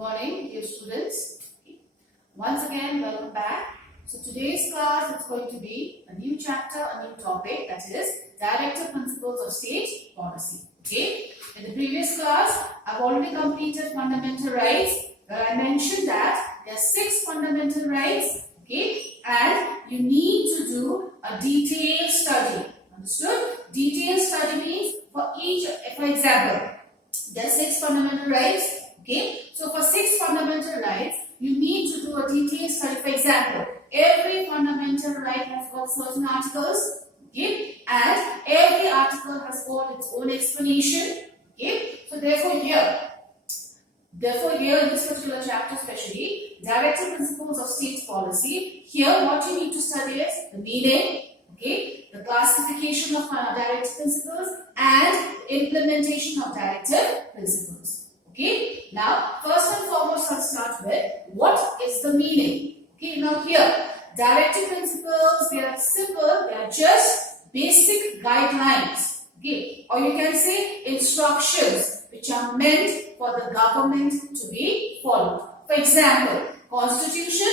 morning, dear students. Once again, welcome back. So today's class is going to be a new chapter, a new topic, that is Directive Principles of State Policy. Okay. In the previous class, I've already completed fundamental rights, where I mentioned that there are 6 fundamental rights. Okay, and you need to do a detailed study. Understood? Detailed study means for example, there are 6 fundamental rights. Okay, so for 6 fundamental rights, you need to do a detailed study. For example, every fundamental right has got certain articles. Okay, and every article has got its own explanation. Okay, so therefore here in this particular chapter especially, Directive Principles of State Policy, here what you need to study is the meaning, okay, the classification of directive principles and implementation of directive principles. Okay, now first and foremost I'll start with what is the meaning. Okay, now here directive principles, they are simple, they are just basic guidelines. Okay, or you can say instructions which are meant for the government to be followed. For example, Constitution,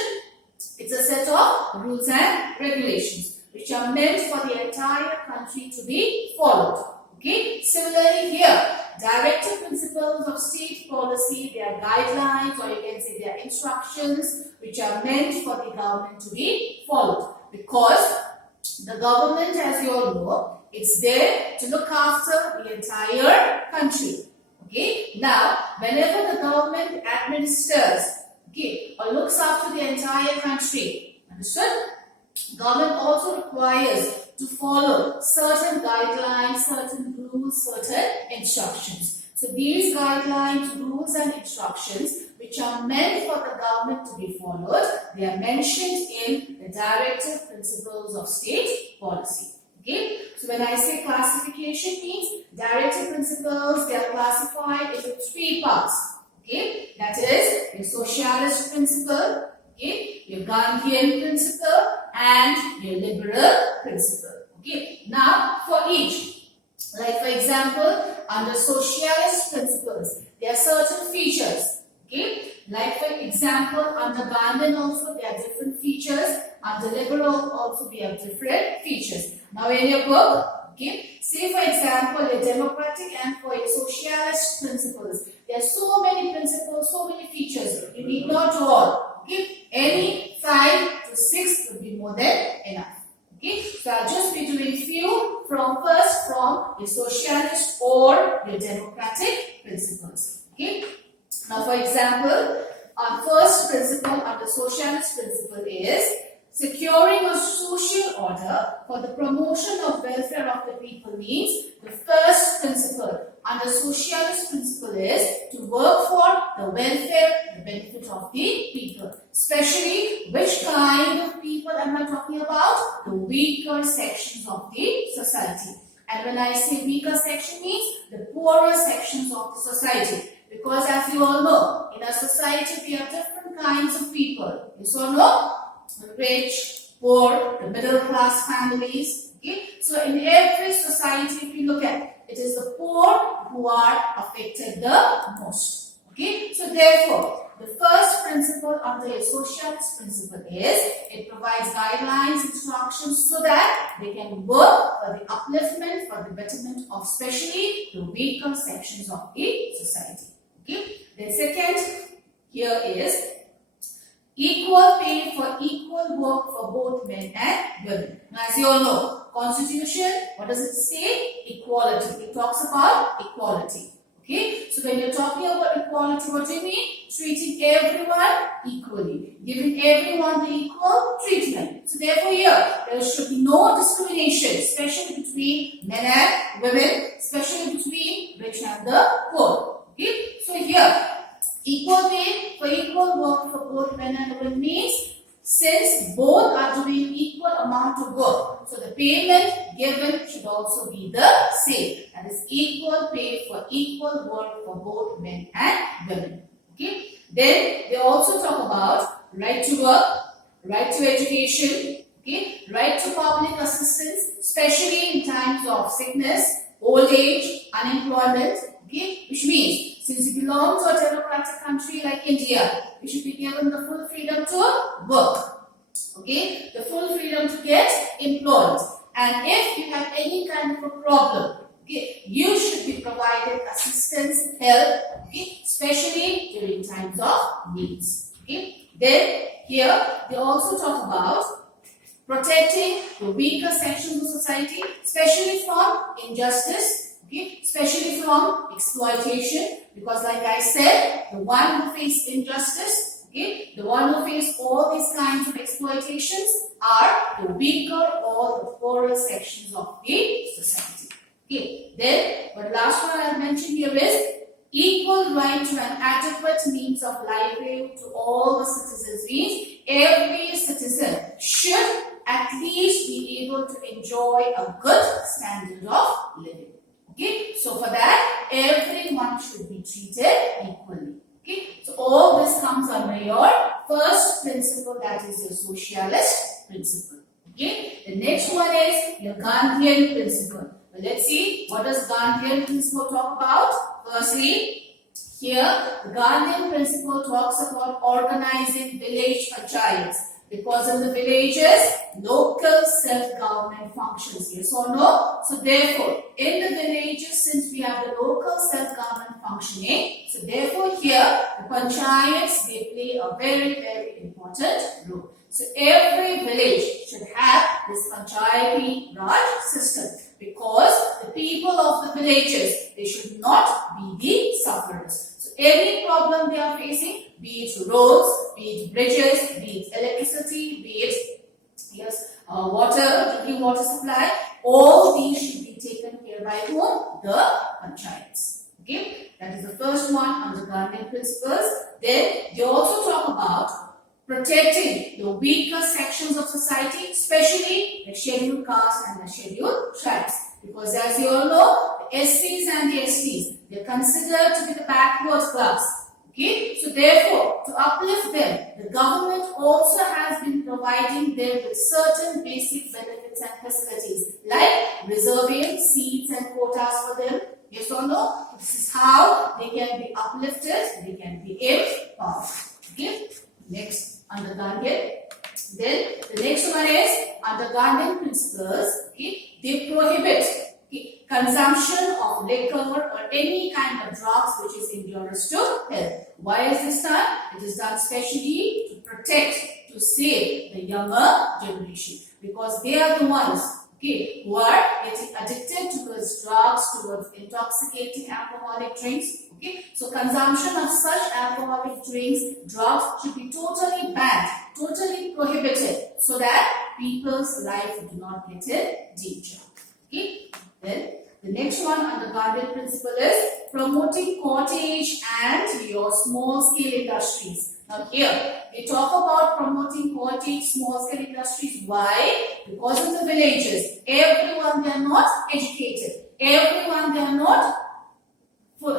it's a set of rules and regulations which are meant for the entire country to be followed. Okay, similarly here, Directive Principles of State Policy, they are guidelines, or you can say they are instructions which are meant for the government to be followed, because the government, as you all know, it's there to look after the entire country. Okay, now whenever the government administers, okay, or looks after the entire country, understood? Government also requires to follow certain guidelines, certain rules, certain instructions. So these guidelines, rules and instructions which are meant for the government to be followed, they are mentioned in the Directive Principles of State Policy. Okay, so when I say classification means directive principles, they are classified into 3 parts. Okay, that is your socialist principle, okay, your Gandhian principle and your liberal principle. Okay, now for each, like for example, under socialist principles, there are certain features. Okay, like for example, under Gandhian also there are different features. Under liberal also we have different features. Now in your book, okay, say for example your democratic and for your socialist principles, there are so many principles, so many features. You need not do all. Okay, any 5 to 6 will be more than enough. Okay, so I'll just be doing few from your socialist or your democratic principles. Okay, now for example, our first principle under socialist principle is securing a social order for the promotion of welfare of the people means the first principle under socialist principle is to work for the welfare, the benefit of the people. Especially which kind of people am I talking about? The weaker sections of the society. And when I say weaker section means the poorer sections of the society. Because as you all know, in a society we have different kinds of people. You all know? The rich, poor, the middle class families. Okay? So in every society, if you look at it, is the poor who are affected the most. Okay? So therefore, the first principle under a socialist principle is it provides guidelines, instructions so that they can work for the upliftment, for the betterment of especially the weaker sections of the society. Okay? Then second here is equal pay for equal work for both men and women. Now, as you all know, Constitution, what does it say? Equality. It talks about equality. Okay, so when you're talking about equality, what do you mean? Treating everyone equally, giving everyone the equal treatment. So therefore here, there should be no discrimination, especially between men and women, especially between rich and the poor. Okay, so here, equal pay for equal work for both men and women means since both are doing equal amount of work, so the payment given should also be the same. That is equal pay for equal work for both men and women. Okay. Then they also talk about right to work, right to education, okay, right to public assistance, especially in times of sickness, old age, unemployment. Okay, which means since if you belong to a democratic country like India, we should be given the full freedom to work. Okay, the full freedom to get employed. And if you have any kind of a problem, okay, you should be provided assistance, help, okay, especially during times of needs. Okay, then here they also talk about protecting the weaker sections of society, especially from injustice, okay, especially from exploitation, because like I said, the one who faces injustice, okay, the one who faces all these kinds of exploitations are the weaker or the poorer sections of the society. Okay, then the last one I'll mention here is equal right to an adequate means of livelihood to all the citizens. Means every citizen should at least be able to enjoy a good standard of living. Okay, so for that, everyone should be treated equally. Okay, so all this comes under your first principle, that is your socialist principle. Okay, the next one is your Gandhian principle. Well, let's see, what does Gandhian principle talk about? Firstly, here the Gandhian principle talks about organizing village panchayats, because in the villages, local self-government functions, yes or no? So therefore, in the villages, since we have the local self-government functioning, so therefore here, the panchayats, they play a very, very important role. So every village should have this panchayati Raj system, because the people of the villages, they should not be the sufferers. So any problem they are facing, be it roads, be it bridges, be it electricity, be it water, drinking water supply, all these should be taken care by whom? The panchayats. Okay, that is the first one under Gandhian principles. Then they also talk about protecting the weaker sections of society, especially the scheduled castes and the scheduled tribes. Because as you all know, the SCs and the STs, they are considered to be the backward class. Okay, so therefore, to uplift them, the government also has been providing them with certain basic benefits and facilities, like reserving seats and quotas for them. Yes or no? This is how they can be uplifted, they can be empowered. Okay, next under Gandhian. Then the next one is under Gandhian principles. Okay, they prohibit consumption of liquor or any kind of drugs which is injurious to health. Why is this done? It is done specially to protect, to save the younger generation, because they are the ones, okay, who are getting addicted towards drugs, towards intoxicating alcoholic drinks. Okay, so consumption of such alcoholic drinks, drugs should be totally banned, totally prohibited, so that people's life do not get in danger. Okay, then the next one under Gandhian principle is promoting cottage and your small scale industries. Now here we talk about promoting cottage, small scale industries. Why? Because in the villages, everyone, they are not educated. Everyone, they are not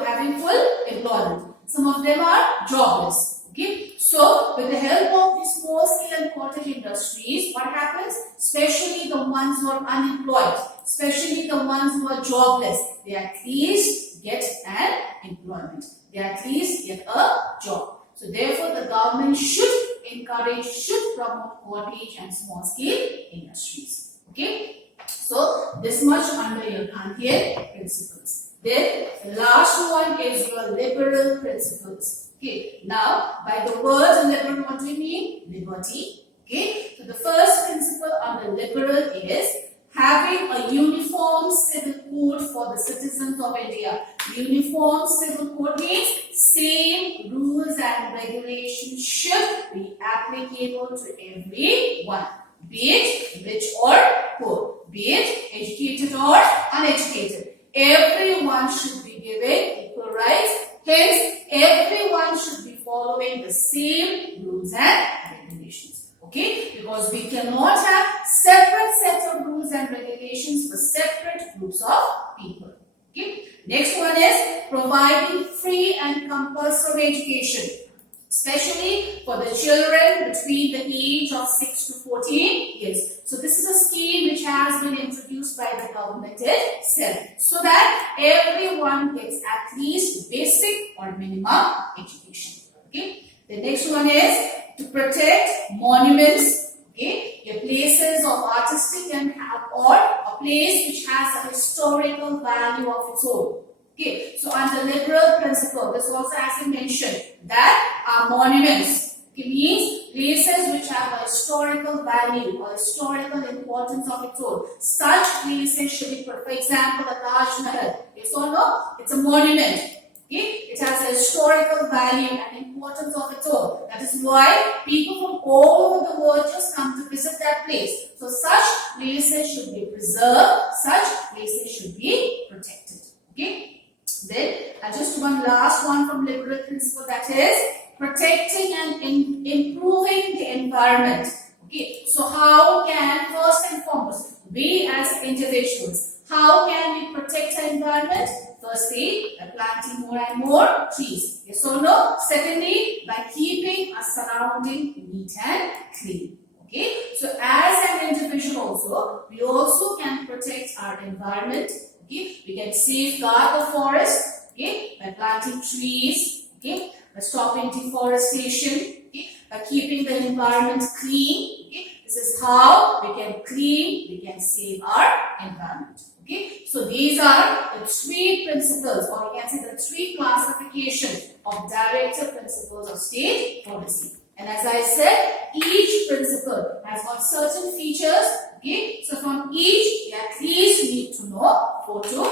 having full employment. Some of them are jobless. Okay, so with the help of these small scale and cottage industries, what happens? Especially the ones who are unemployed, especially the ones who are jobless, they at least get an employment. They at least get a job. So therefore, the government should encourage, should promote cottage and small scale industries. Okay, so this much under your Gandhian principles. Then the last one is your liberal principles. Okay, now by the word liberal, what do we mean? Liberty. Okay, so the first principle under liberal is having a uniform civil code for the citizens of India. Uniform civil code means same rules and regulations should be applicable to everyone, be it rich or poor, be it educated or uneducated. Everyone should be given equal rights. Hence, everyone should be following the same rules and regulations. Okay? Because we cannot have separate sets of rules and regulations for separate groups of people. Okay? Next one is providing free and compulsory education, especially for the children between the age of 6 to 14 years. So this is a scheme which has been introduced by the government itself, so that everyone gets at least basic or or minimum education. Okay. The next one is to protect monuments. Okay, your places of artistic and or a place which has a historical value of its own. Okay, so under liberal principle, this also has been mentioned that our monuments, okay, means places which have a historical value or historical importance of its own. Such places should be, for example, the Taj Mahal. Yes or no? It's a monument. Okay? It has a historical value and importance of its own. That is why people from all over the world just come to visit that place. So such places should be preserved. Such places should be protected. Okay? Then just one last one from liberal principle, that is protecting and improving the environment. Okay? So how can, first and foremost, we as individuals, how can we protect the environment? Firstly, by planting more and more trees. Yes or no? Secondly, by keeping our surrounding neat and clean. Okay. So as an individual also, we also can protect our environment. Okay. We can safeguard the forest. Okay. By planting trees. Okay. By stopping deforestation. Okay. By keeping the environment clean. Okay. This is how we can clean, we can save our environment. Okay, so these are the three principles, or you can say the three classifications of directive principles of state policy. And as I said, each principle has got certain features. Okay, so from each, you at least need to know 4 to